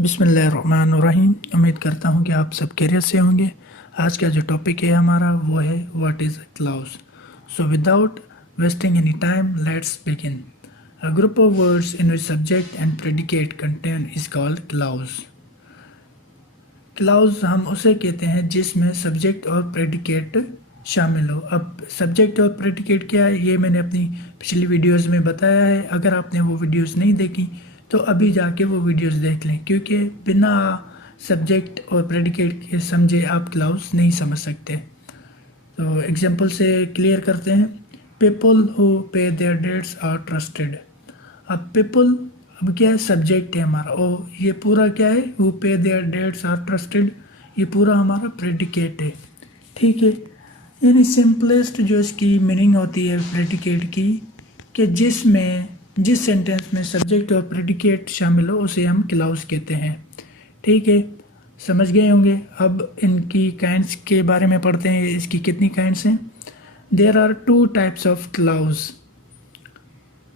बिस्मिल्लाहिर्रहमानिर्रहीम। उम्मीद करता हूँ कि आप सब खैरियत से होंगे। आज का जो टॉपिक है हमारा वो है what is a clause. So without wasting any time let's begin. A group of words in which subject and predicate contain is called clause. Clause हम उसे कहते हैं जिसमें सब्जेक्ट और प्रेडिकेट शामिल हो। अब सब्जेक्ट और प्रेडिकेट क्या है ये मैंने अपनी पिछली वीडियोस में बताया है। अगर आपने वो वीडियोस नहीं देखी तो अभी जाके वो वीडियोस देख लें, क्योंकि बिना सब्जेक्ट और प्रेडिकेट के समझे आप क्लाउज नहीं समझ सकते। तो एग्जांपल से क्लियर करते हैं। People who pay their debts are trusted. अब पीपल अब क्या है, सब्जेक्ट है हमारा, और ये पूरा क्या है, who pay their debts are trusted, ये पूरा हमारा प्रेडिकेट है। ठीक है, यानी सिंपलेस्ट जो इसकी मीनिंग होती है प्रेडिकेट की, कि जिस सेंटेंस में सब्जेक्ट और प्रेडिकेट शामिल हो उसे हम क्लाउज कहते हैं। ठीक है, समझ गए होंगे। अब इनकी काइंड्स के बारे में पढ़ते हैं, इसकी कितनी काइंड्स हैं। There are two types of clause.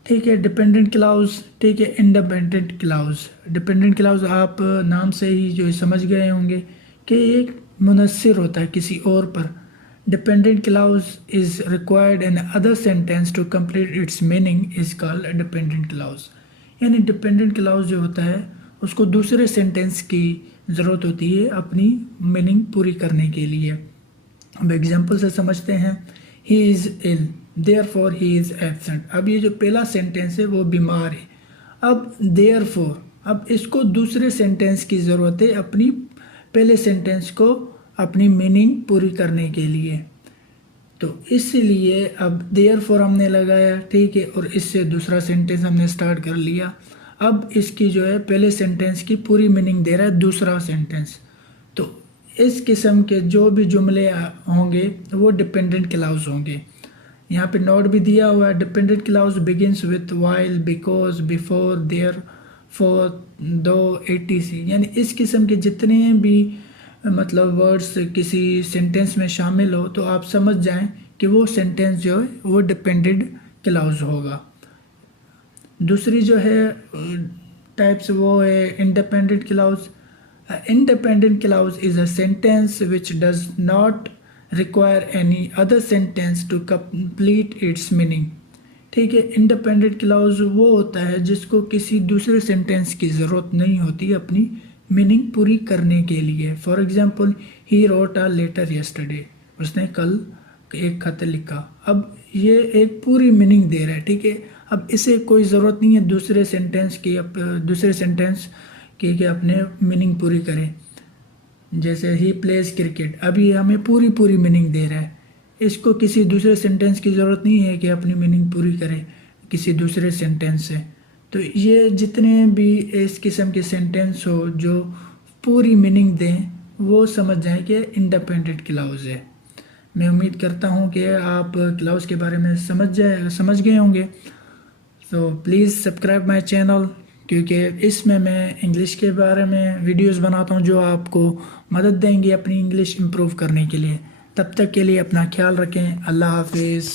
ठीक है, डिपेंडेंट क्लाउज, ठीक है, इंडिपेंडेंट क्लाउज। डिपेंडेंट क्लाउज आप नाम से ही जो समझ गए होंगे कि एक मुनस्सिर होता है किसी और पर। Dependent clause is required in other sentence to complete its meaning is called a dependent clause। यानी dependent clause जो होता है उसको दूसरे सेंटेंस की ज़रूरत होती है अपनी मीनिंग पूरी करने के लिए। अब एग्जांपल से समझते हैं। He is ill, therefore he is absent। अब ये जो पहला सेंटेंस है वो बीमार है। अब therefore, अब इसको दूसरे सेंटेंस की ज़रूरत है अपनी पहले सेंटेंस को अपनी मीनिंग पूरी करने के लिए। तो इसलिए अब देयरफॉर हमने लगाया, ठीक है, और इससे दूसरा सेंटेंस हमने स्टार्ट कर लिया। अब इसकी जो है पहले सेंटेंस की पूरी मीनिंग दे रहा है दूसरा सेंटेंस। तो इस किस्म के जो भी जुमले होंगे वो डिपेंडेंट क्लाउज होंगे। यहाँ पे नोट भी दिया हुआ है। Dependent clause begins with while, because, before, there, for, though, etc। यानी इस किस्म के जितने भी मतलब वर्ड्स किसी सेंटेंस में शामिल हो तो आप समझ जाएं कि वो सेंटेंस जो है वो डिपेंडेंट क्लाउज होगा। दूसरी जो है टाइप्स वो है independent clause. Independent clause is a sentence which does not require any other sentence to complete its meaning. ठीक है, इंडिपेंडेंट क्लाउज वो होता है जिसको किसी दूसरे सेंटेंस की ज़रूरत नहीं होती अपनी मीनिंग पूरी करने के लिए। For example, he wrote a letter yesterday, उसने कल एक खत लिखा। अब ये एक पूरी मीनिंग दे रहा है। ठीक है, अब इसे कोई ज़रूरत नहीं है दूसरे सेंटेंस की कि अपने मीनिंग पूरी करें। जैसे ही प्लेज क्रिकेट, अभी हमें पूरी मीनिंग दे रहा है। इसको किसी दूसरे सेंटेंस की ज़रूरत नहीं है कि अपनी मीनिंग पूरी करे किसी दूसरे सेंटेंस से। तो ये जितने भी इस किस्म के सेंटेंस हो जो पूरी मीनिंग दें वो समझ जाएं कि इंडिपेंडेंट क्लाउज है। मैं उम्मीद करता हूँ कि आप क्लाउज के बारे में समझ गए होंगे। तो प्लीज़ सब्सक्राइब माय चैनल, क्योंकि इसमें मैं इंग्लिश के बारे में वीडियोस बनाता हूँ जो आपको मदद देंगी अपनी इंग्लिश इम्प्रूव करने के लिए। तब तक के लिए अपना ख्याल रखें। अल्लाह हाफिज़।